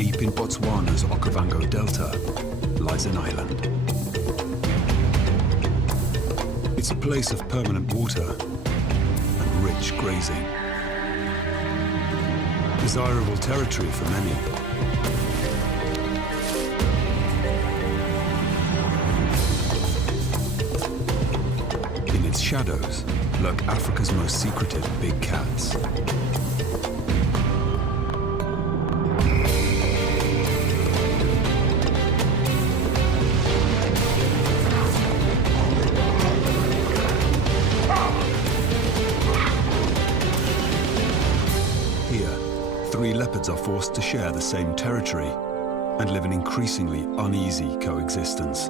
Deep in Botswana's Okavango Delta lies an island. It's a place of permanent water and rich grazing. Desirable territory for many. In its shadows lurk Africa's most secretive big cats. Three leopards are forced to share the same territory and live an increasingly uneasy coexistence.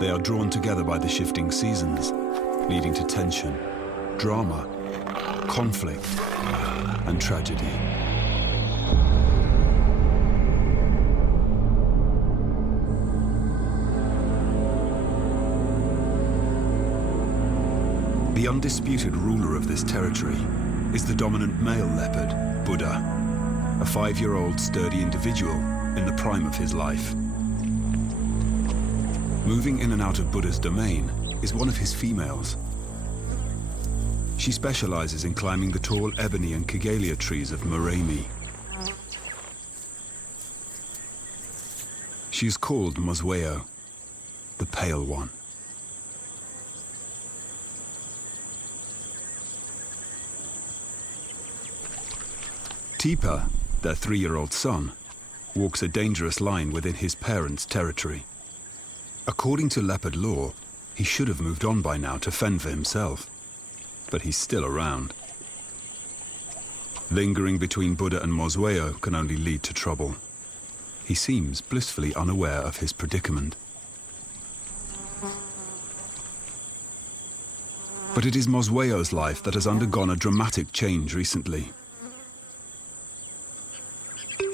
They are drawn together by the shifting seasons, leading to tension, drama, conflict, and tragedy. The undisputed ruler of this territory is the dominant male leopard, Buddha, a 5-year-old sturdy individual in the prime of his life. Moving in and out of Buddha's domain is one of his females. She specializes in climbing the tall ebony and Kigelia trees of Moremi. She is called Mosweo, the Pale One. Tipa, their 3-year-old son, walks a dangerous line within his parents' territory. According to leopard law, he should have moved on by now to fend for himself, but he's still around. Lingering between Buddha and Mosweo can only lead to trouble. He seems blissfully unaware of his predicament. But it is Mosweo's life that has undergone a dramatic change recently.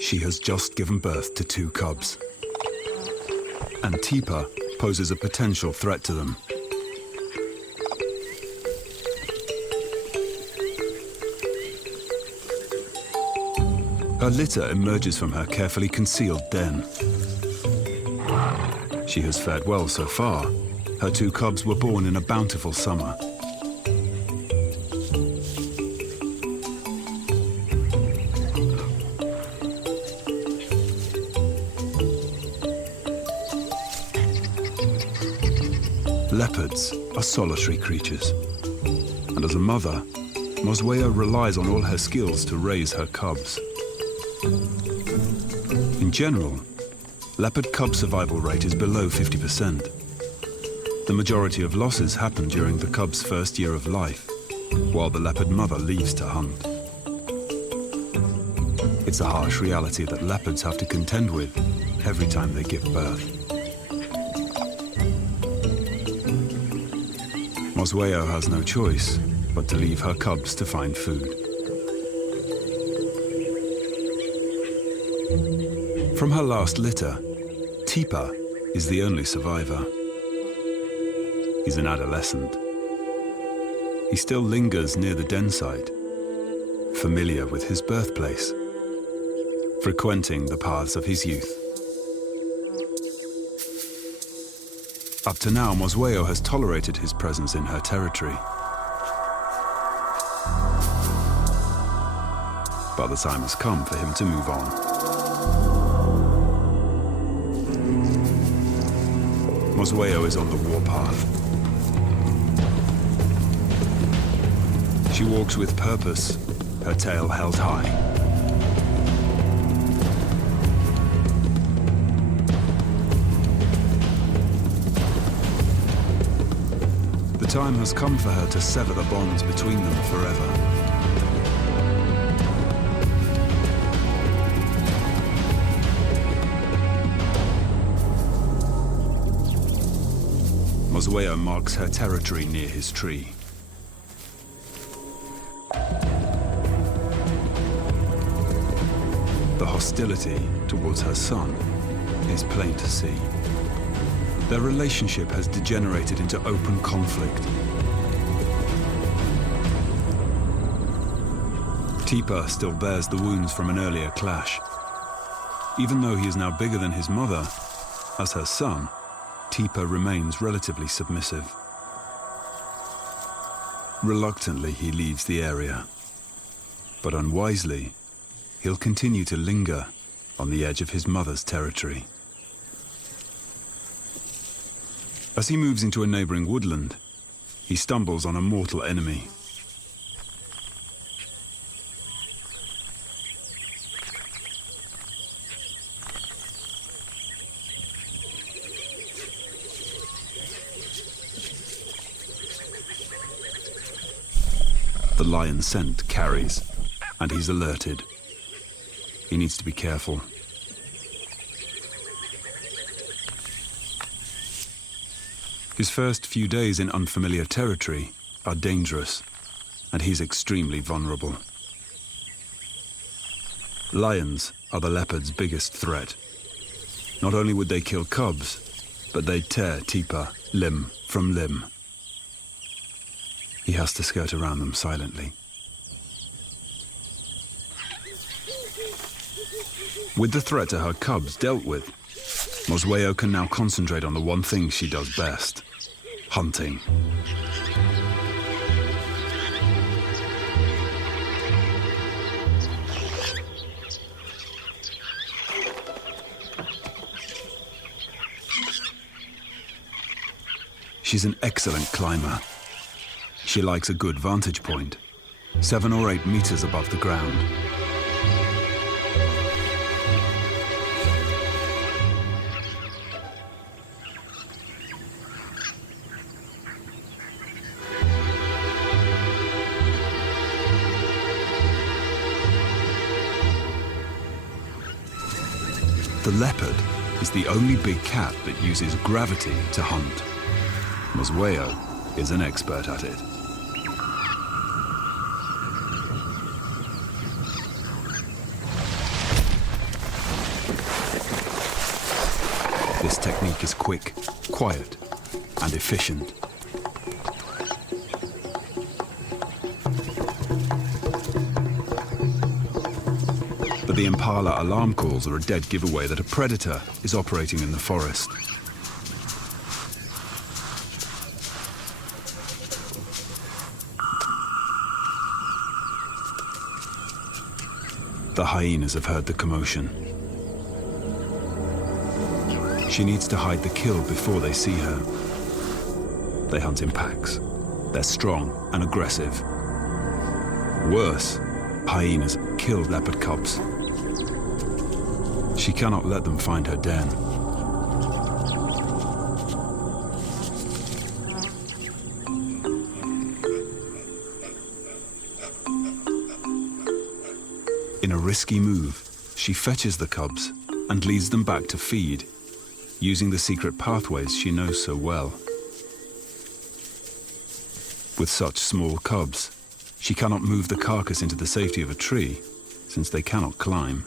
She has just given birth to 2 cubs, and Tipa poses a potential threat to them. Her litter emerges from her carefully concealed den. She has fared well so far. Her 2 cubs were born in a bountiful summer. Leopards are solitary creatures, and as a mother, Mosweo relies on all her skills to raise her cubs. In general, leopard cub survival rate is below 50%. The majority of losses happen during the cub's first year of life, while the leopard mother leaves to hunt. It's a harsh reality that leopards have to contend with every time they give birth. Mosweo has no choice but to leave her cubs to find food. From her last litter, Tipa is the only survivor. He's an adolescent. He still lingers near the den site, familiar with his birthplace, frequenting the paths of his youth. Up to now, Mosweo has tolerated his presence in her territory. But the time has come for him to move on. Mosweo is on the warpath. She walks with purpose, her tail held high. The time has come for her to sever the bonds between them forever. Mosweo marks her territory near his tree. The hostility towards her son is plain to see. Their relationship has degenerated into open conflict. Teepa still bears the wounds from an earlier clash. Even though he is now bigger than his mother, as her son, Teepa remains relatively submissive. Reluctantly, he leaves the area. But unwisely, he'll continue to linger on the edge of his mother's territory. As he moves into a neighboring woodland, he stumbles on a mortal enemy. The lion's scent carries, and he's alerted. He needs to be careful. His first few days in unfamiliar territory are dangerous, and he's extremely vulnerable. Lions are the leopard's biggest threat. Not only would they kill cubs, but they'd tear Teepa limb from limb. He has to skirt around them silently. With the threat to her cubs dealt with, Mosweo can now concentrate on the one thing she does best: hunting. She's an excellent climber. She likes a good vantage point, 7 or 8 meters above the ground. The leopard is the only big cat that uses gravity to hunt. Mosweo is an expert at it. This technique is quick, quiet, and efficient. But the impala alarm calls are a dead giveaway that a predator is operating in the forest. The hyenas have heard the commotion. She needs to hide the kill before they see her. They hunt in packs. They're strong and aggressive. Worse, hyenas kill leopard cubs. She cannot let them find her den. In a risky move, she fetches the cubs and leads them back to feed, using the secret pathways she knows so well. With such small cubs, she cannot move the carcass into the safety of a tree, since they cannot climb.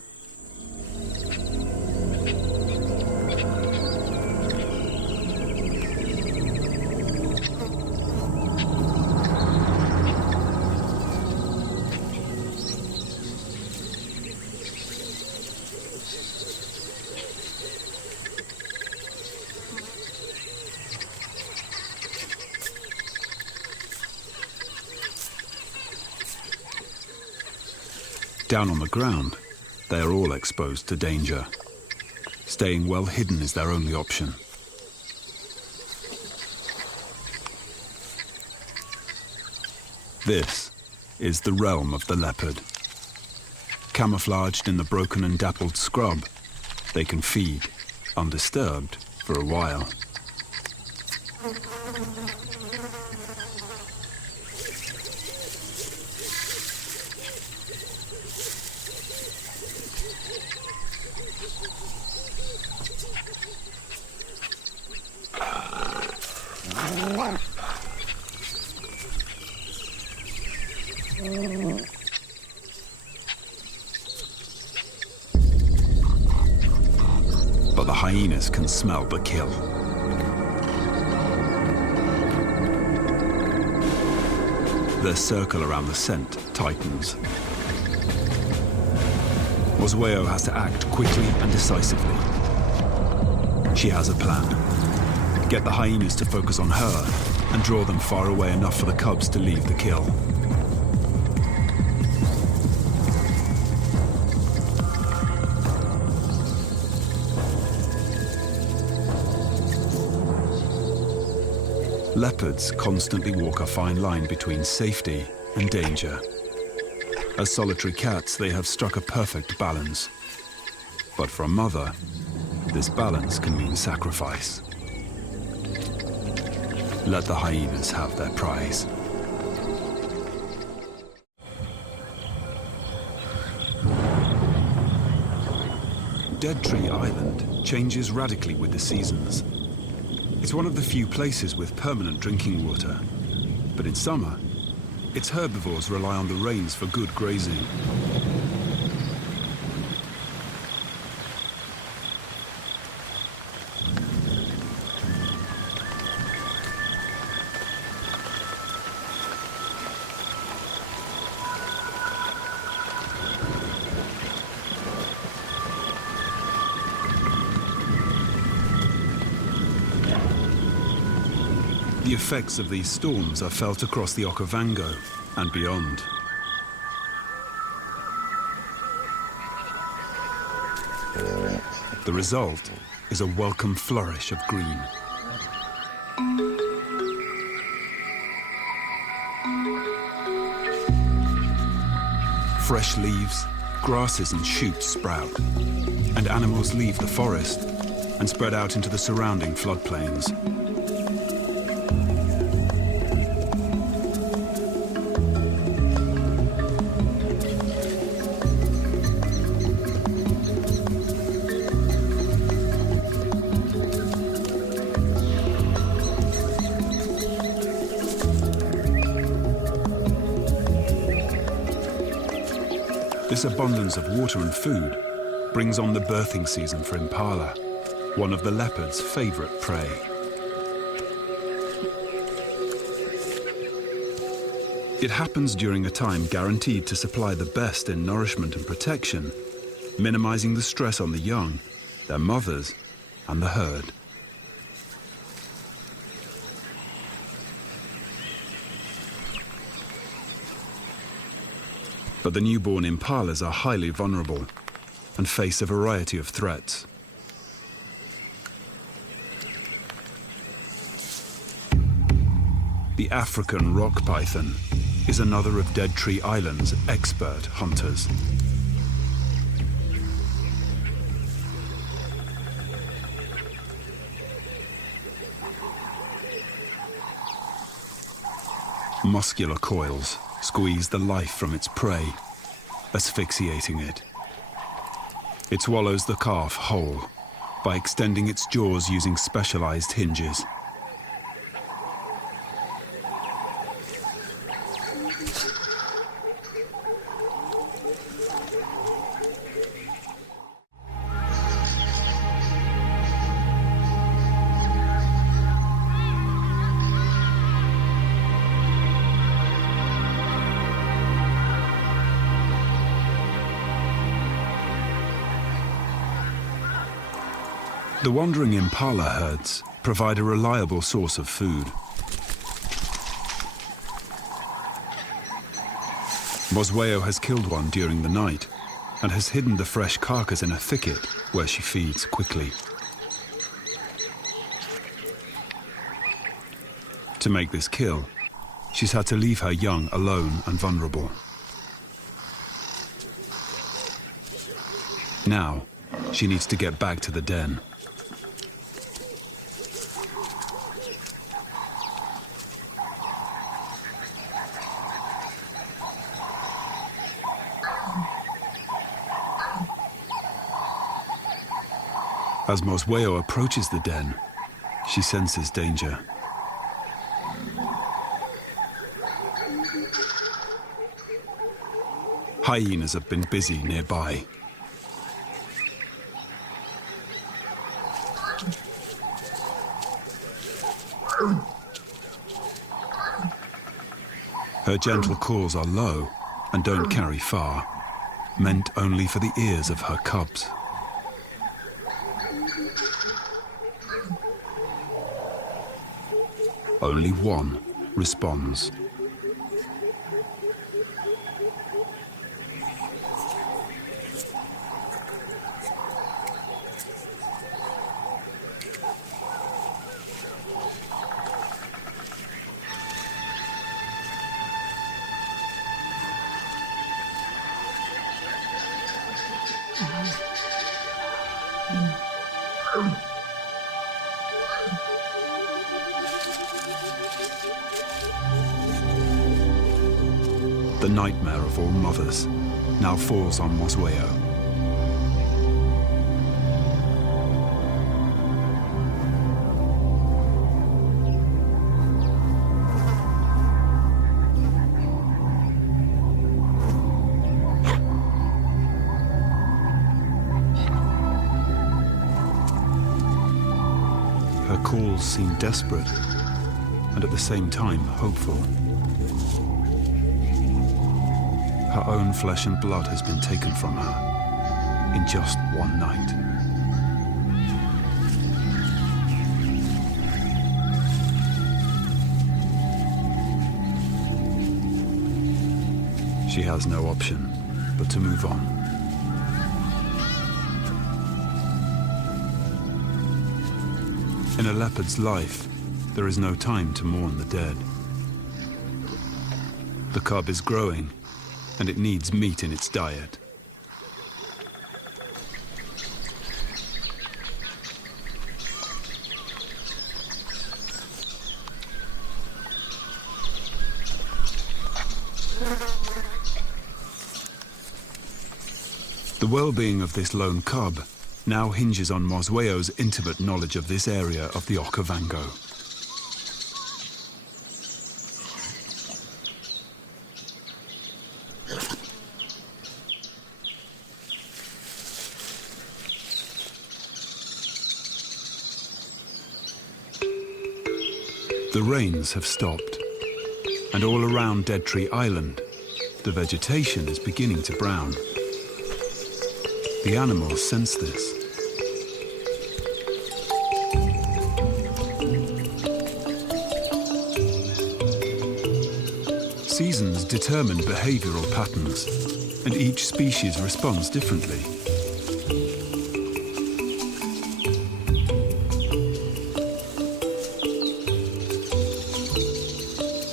Down on the ground, they are all exposed to danger. Staying well hidden is their only option. This is the realm of the leopard. Camouflaged in the broken and dappled scrub, they can feed, undisturbed, for a while. But the hyenas can smell the kill. Their circle around the scent tightens. Mosweo has to act quickly and decisively. She has a plan. Get the hyenas to focus on her and draw them far away enough for the cubs to leave the kill. Leopards constantly walk a fine line between safety and danger. As solitary cats, they have struck a perfect balance. But for a mother, this balance can mean sacrifice. Let the hyenas have their prize. Dead Tree Island changes radically with the seasons. It's one of the few places with permanent drinking water. But in summer, its herbivores rely on the rains for good grazing. The effects of these storms are felt across the Okavango and beyond. The result is a welcome flourish of green. Fresh leaves, grasses and shoots sprout, and animals leave the forest and spread out into the surrounding floodplains. This abundance of water and food brings on the birthing season for impala, one of the leopard's favorite prey. It happens during a time guaranteed to supply the best in nourishment and protection, minimizing the stress on the young, their mothers, and the herd. But the newborn impalas are highly vulnerable and face a variety of threats. The African rock python is another of Dead Tree Island's expert hunters. Muscular coils squeeze the life from its prey, asphyxiating it. It swallows the calf whole by extending its jaws using specialized hinges. The wandering impala herds provide a reliable source of food. Mosweo has killed one during the night and has hidden the fresh carcass in a thicket where she feeds quickly. To make this kill, she's had to leave her young alone and vulnerable. Now, she needs to get back to the den. As Mosweo approaches the den, she senses danger. Hyenas have been busy nearby. Her gentle calls are low and don't carry far. meant only for the ears of her cubs. Only one responds. The nightmare of all mothers now falls on Mosweo. Her calls seem desperate and at the same time hopeful. Her own flesh and blood has been taken from her in just one night. She has no option but to move on. In a leopard's life, there is no time to mourn the dead. The cub is growing, and it needs meat in its diet. The well-being of this lone cub now hinges on Mosweo's intimate knowledge of this area of the Okavango. The rains have stopped, and all around Dead Tree Island, the vegetation is beginning to brown. The animals sense this. Seasons determine behavioral patterns, and each species responds differently.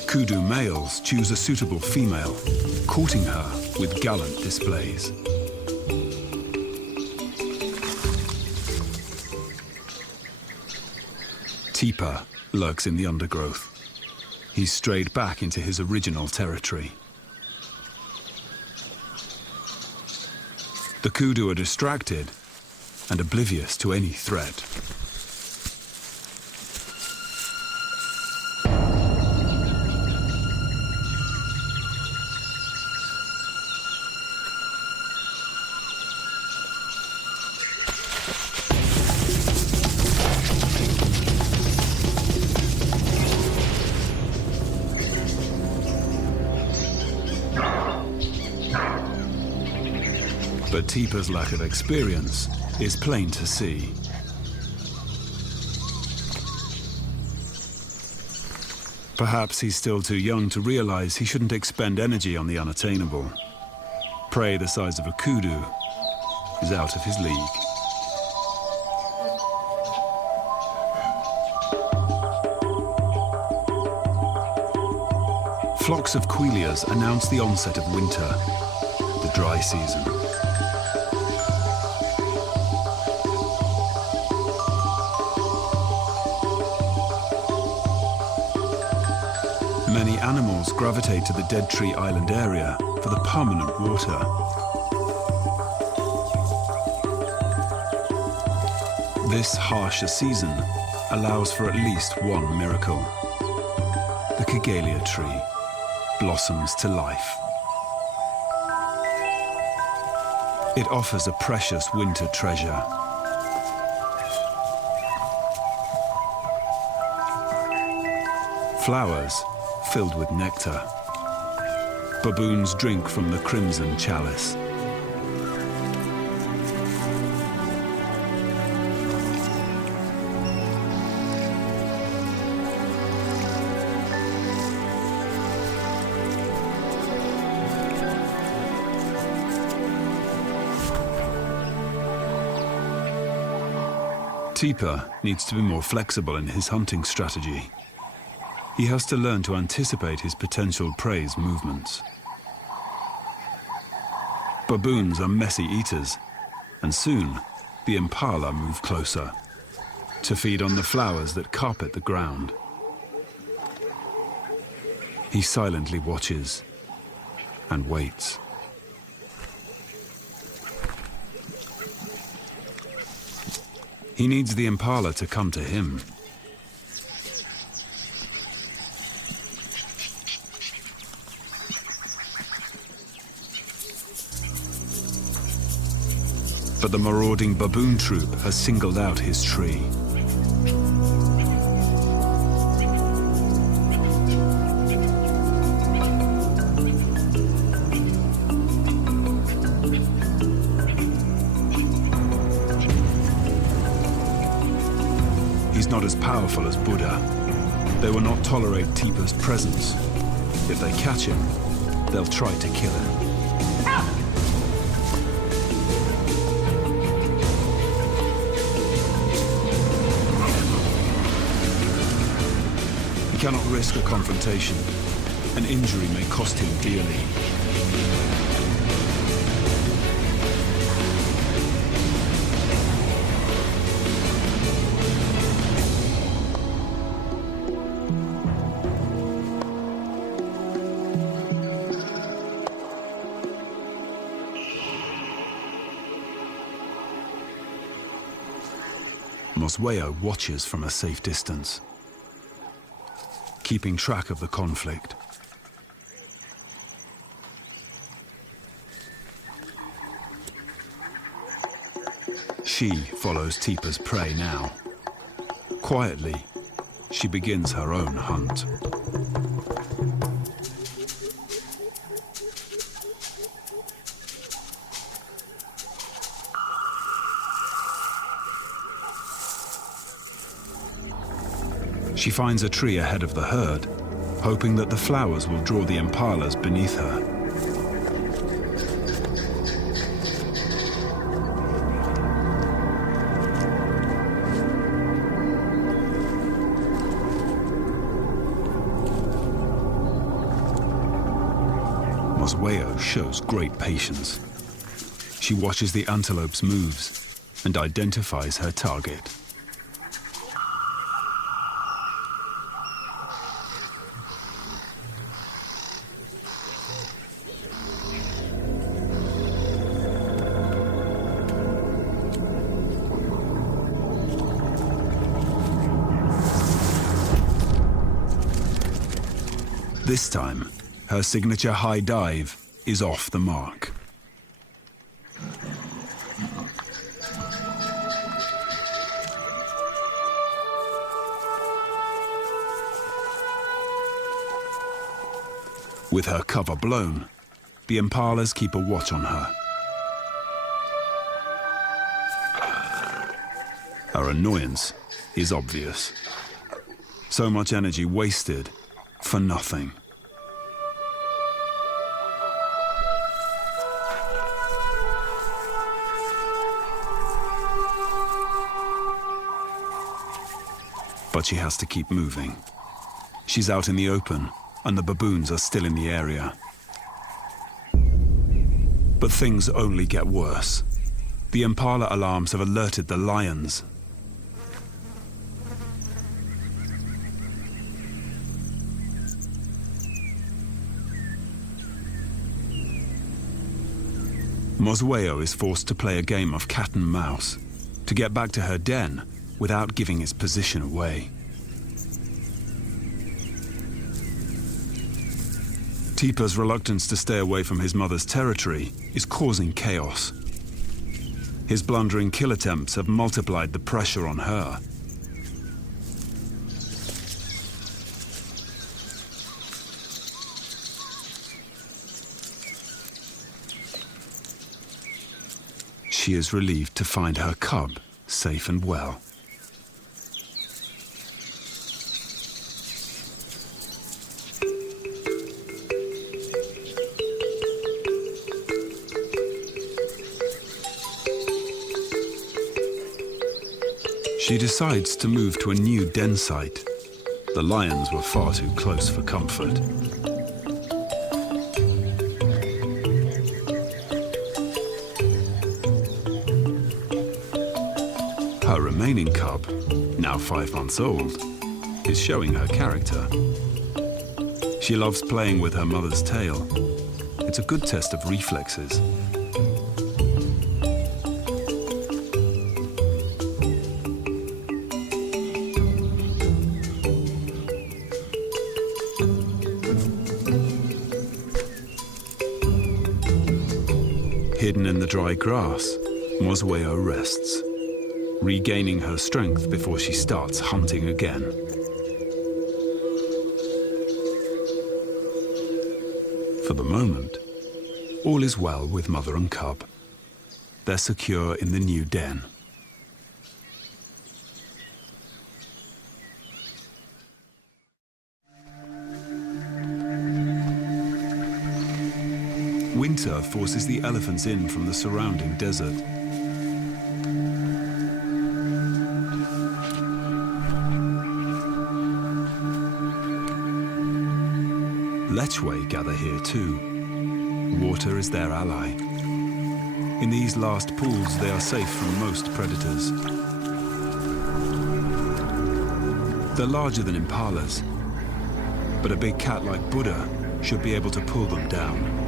Kudu males choose a suitable female, courting her with gallant displays. Tipa lurks in the undergrowth. He's strayed back into his original territory. The kudu are distracted and oblivious to any threat. But Tipa's lack of experience is plain to see. Perhaps he's still too young to realize he shouldn't expend energy on the unattainable. Prey the size of a kudu is out of his league. Flocks of quilias announce the onset of winter, the dry season. Many animals gravitate to the Dead Tree Island area for the permanent water. This harsher season allows for at least one miracle. The Kigelia tree blossoms to life. It offers a precious winter treasure. Flowers filled with nectar. Baboons drink from the crimson chalice. Teeper needs to be more flexible in his hunting strategy. He has to learn to anticipate his potential prey's movements. Baboons are messy eaters, and soon the impala move closer to feed on the flowers that carpet the ground. He silently watches and waits. He needs the impala to come to him. But the marauding baboon troop has singled out his tree. He's not as powerful as Buddha. They will not tolerate Teeper's presence. If they catch him, they'll try to kill him. He cannot risk a confrontation. An injury may cost him dearly. Mosweo watches from a safe distance, keeping track of the conflict. She follows Teeper's prey now. Quietly, she begins her own hunt. She finds a tree ahead of the herd, hoping that the flowers will draw the impalas beneath her. Mosweo shows great patience. She watches the antelope's moves and identifies her target. This time, her signature high dive is off the mark. With her cover blown, the impalas keep a watch on her. Her annoyance is obvious. So much energy wasted for nothing. But she has to keep moving. She's out in the open, and the baboons are still in the area. But things only get worse. The impala alarms have alerted the lions. Mosweo is forced to play a game of cat and mouse to get back to her den without giving its position away. Teeper's reluctance to stay away from his mother's territory is causing chaos. His blundering kill attempts have multiplied the pressure on her. She is relieved to find her cub safe and well. She decides to move to a new den site. The lions were far too close for comfort. Her remaining cub, now 5 months old, is showing her character. She loves playing with her mother's tail. It's a good test of reflexes. Hidden in the dry grass, Mosweo rests, regaining her strength before she starts hunting again. For the moment, all is well with mother and cub. They're secure in the new den. Winter forces the elephants in from the surrounding desert. Lechwe gather here too. Water is their ally. In these last pools, they are safe from most predators. They're larger than impalas, but a big cat like Buddha should be able to pull them down.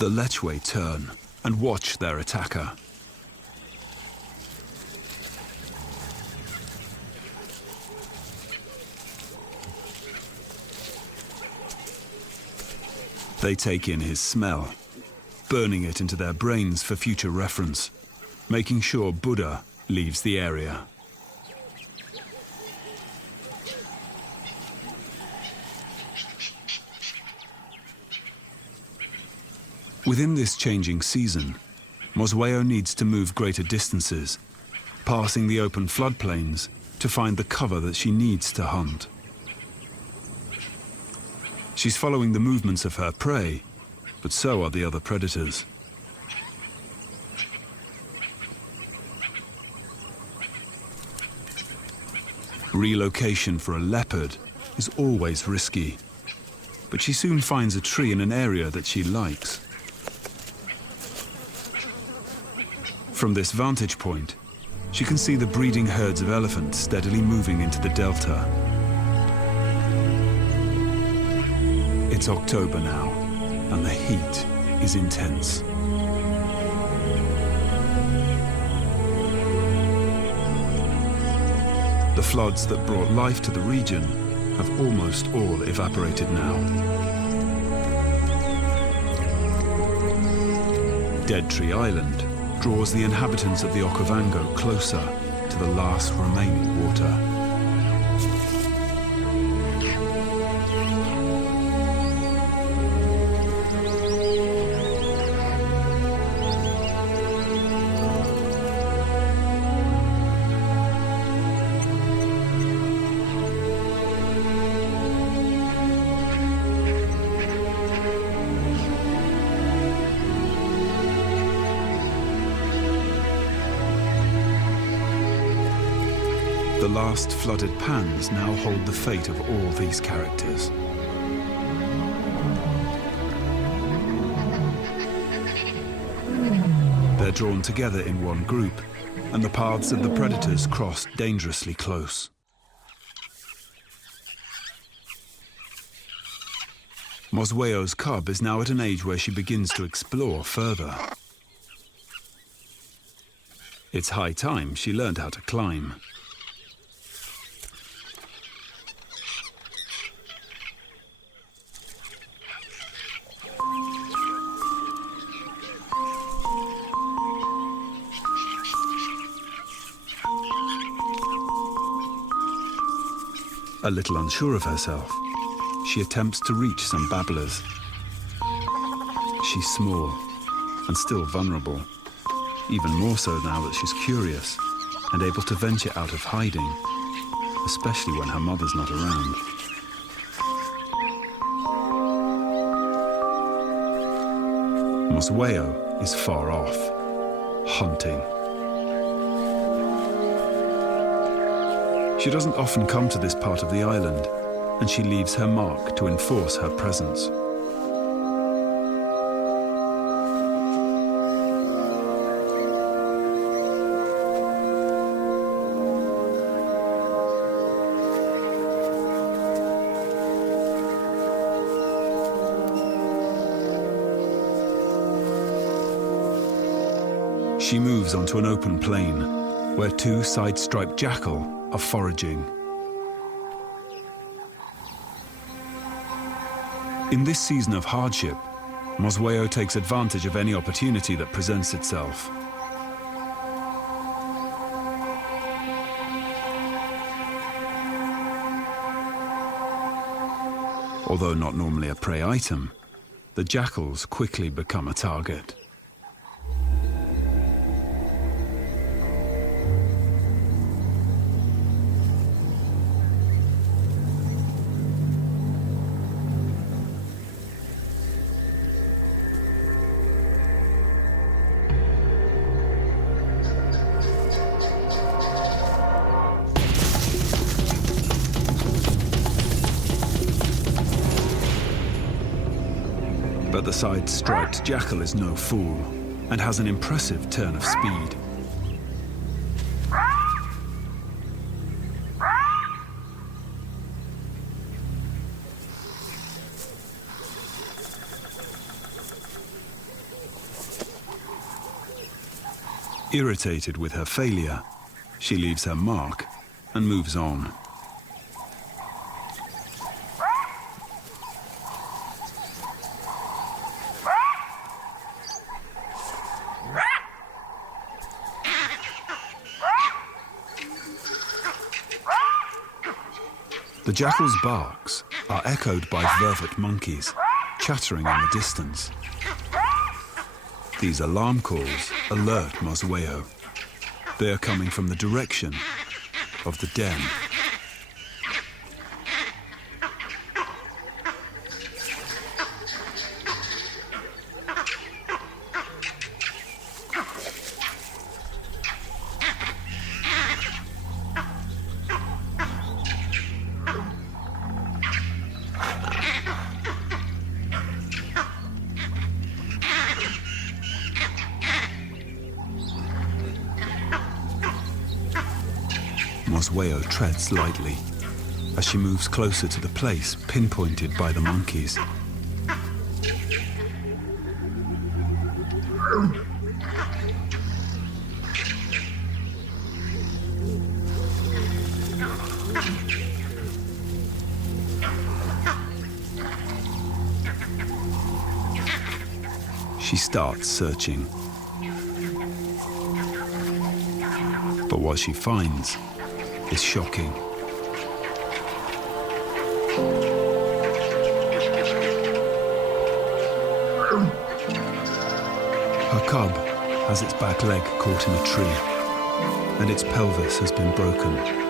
The Lechwe turn and watch their attacker. They take in his smell, burning it into their brains for future reference, making sure Buddha leaves the area. Within this changing season, Mosweo needs to move greater distances, passing the open floodplains to find the cover that she needs to hunt. She's following the movements of her prey, but so are the other predators. Relocation for a leopard is always risky, but she soon finds a tree in an area that she likes. From this vantage point, she can see the breeding herds of elephants steadily moving into the delta. It's October now, and the heat is intense. The floods that brought life to the region have almost all evaporated now. Dead Tree Island draws the inhabitants of the Okavango closer to the last remaining water. The last flooded pans now hold the fate of all these characters. drawn together in one group, and the paths of the predators cross dangerously close. Mosweo's cub is now at an age where she begins to explore further. It's high time she learned how to climb. A little unsure of herself, she attempts to reach some babblers. She's small and still vulnerable, even more so now that she's curious and able to venture out of hiding, especially when her mother's not around. Mosweo is far off, hunting. She doesn't often come to this part of the island, and she leaves her mark to enforce her presence. She moves onto an open plain, where two side-striped jackal are foraging. In this season of hardship, Mosweo takes advantage of any opportunity that presents itself. Although not normally a prey item, the jackals quickly become a target. But the side-striped jackal is no fool and has an impressive turn of speed. Irritated with her failure, she leaves her mark and moves on. The jackal's barks are echoed by vervet monkeys, chattering in the distance. These alarm calls alert Mosweo. They are coming from the direction of the den. Mosweo treads lightly as she moves closer to the place pinpointed by the monkeys. She starts searching. But what she finds is shocking. Her cub has its back leg caught in a tree, and its pelvis has been broken.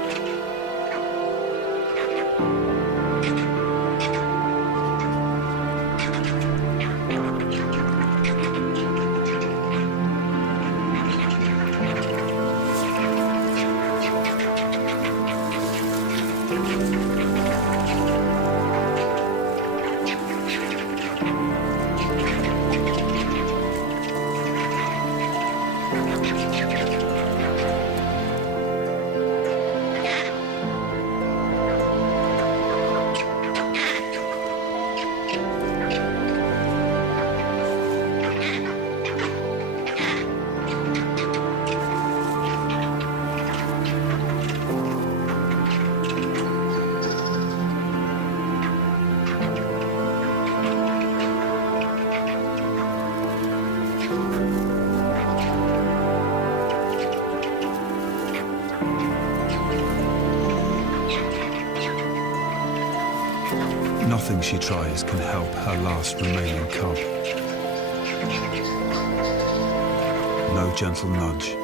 Nothing she tries can help her last remaining cub. No gentle nudge,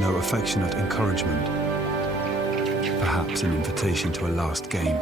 no affectionate encouragement, perhaps an invitation to a last game.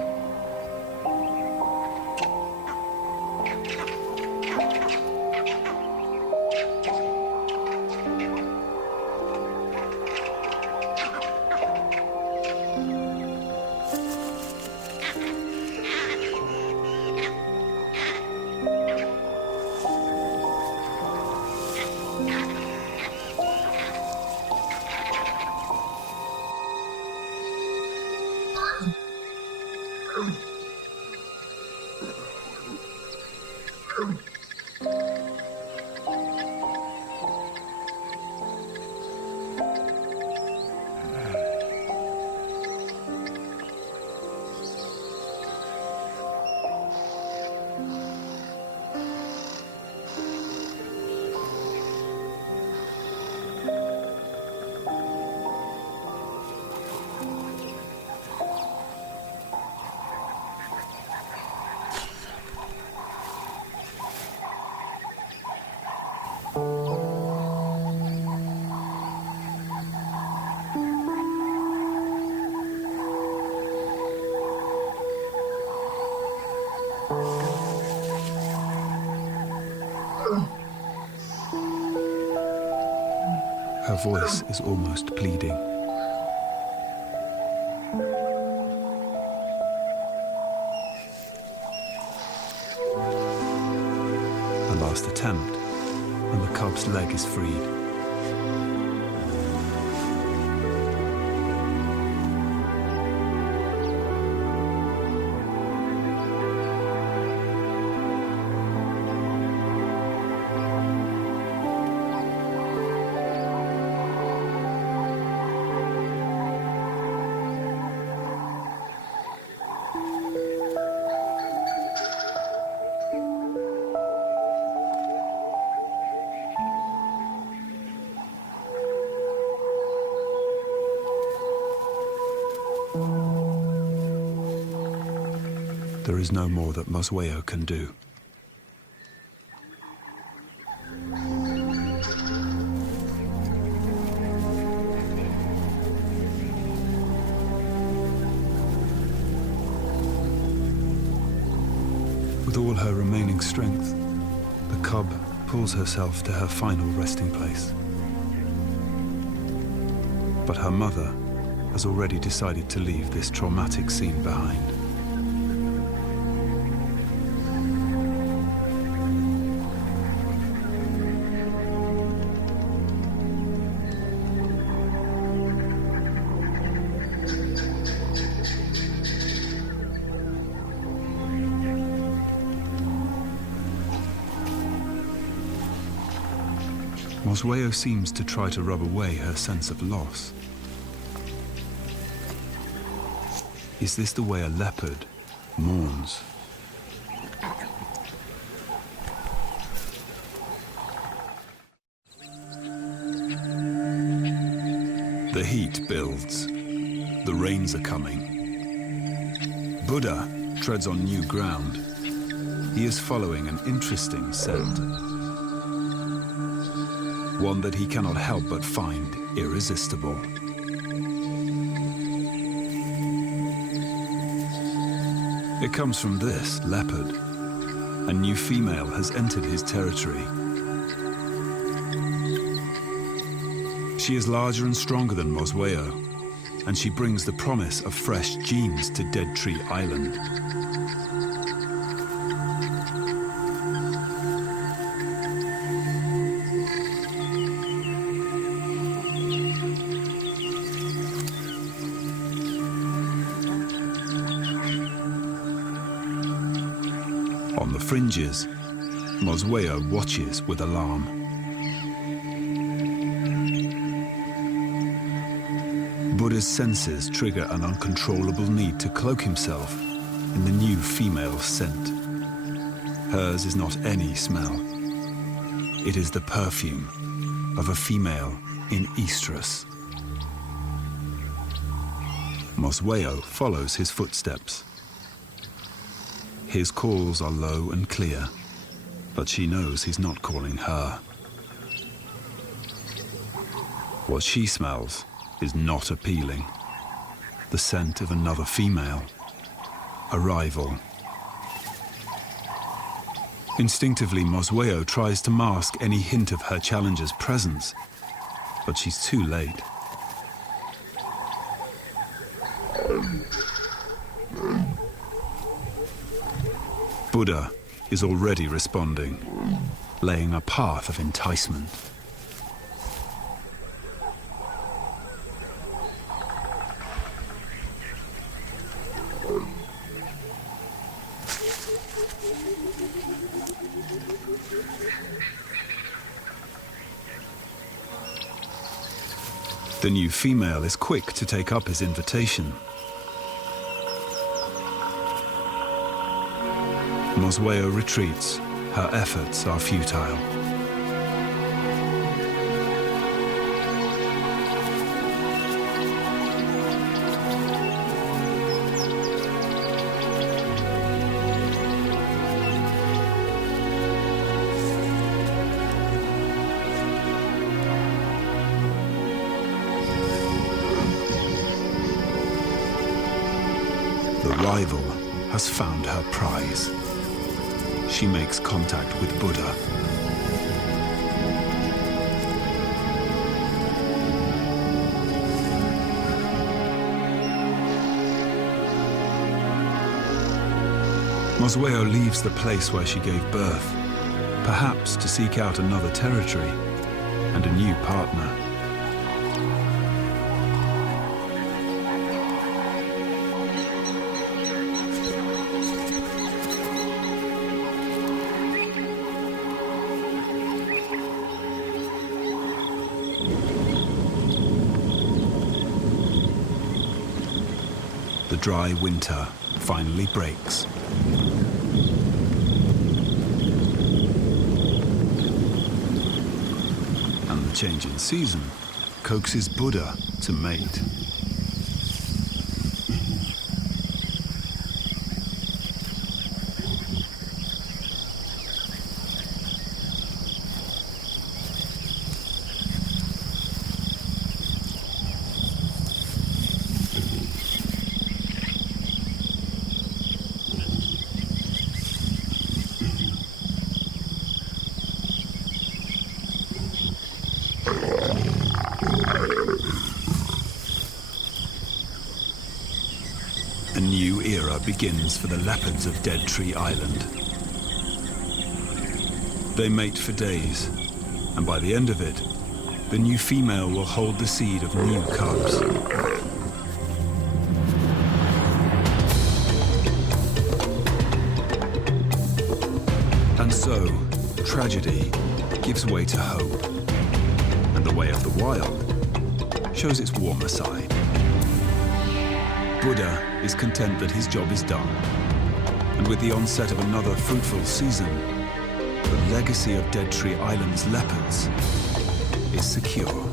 Her voice is almost pleading. A last attempt, and the cub's leg is freed. There is no more that Mosweo can do. With all her remaining strength, the cub pulls herself to her final resting place. But her mother has already decided to leave this traumatic scene behind. Mosweo seems to try to rub away her sense of loss. Is this the way a leopard mourns? The heat builds. The rains are coming. Buddha treads on new ground. He is following an interesting scent. One that he cannot help but find irresistible. It comes from this leopard. A new female has entered his territory. She is larger and stronger than Mosweo, and she brings the promise of fresh genes to Dead Tree Island. On the fringes, Mosweo watches with alarm. Buddha's senses trigger an uncontrollable need to cloak himself in the new female scent. Hers is not any smell. It is the perfume of a female in estrus. Mosweo follows his footsteps. His calls are low and clear, but she knows he's not calling her. What she smells is not appealing. The scent of another female, a rival. Instinctively, Mosweo tries to mask any hint of her challenger's presence, but she's too late. Buddha is already responding, laying a path of enticement. The new female is quick to take up his invitation. Mosweo retreats. Her efforts are futile. The rival has found her prize. She makes contact with Buddha. Mosweo leaves the place where she gave birth, perhaps to seek out another territory and a new partner. The dry winter finally breaks. And the change in season coaxes Buddha to mate. A new era begins for the leopards of Dead Tree Island. They mate for days, and by the end of it, the new female will hold the seed of new cubs. And so, tragedy gives way to hope, and the way of the wild shows its warmer side. Buddha is content that his job is done, and with the onset of another fruitful season, the legacy of Dead Tree Island's leopards is secure.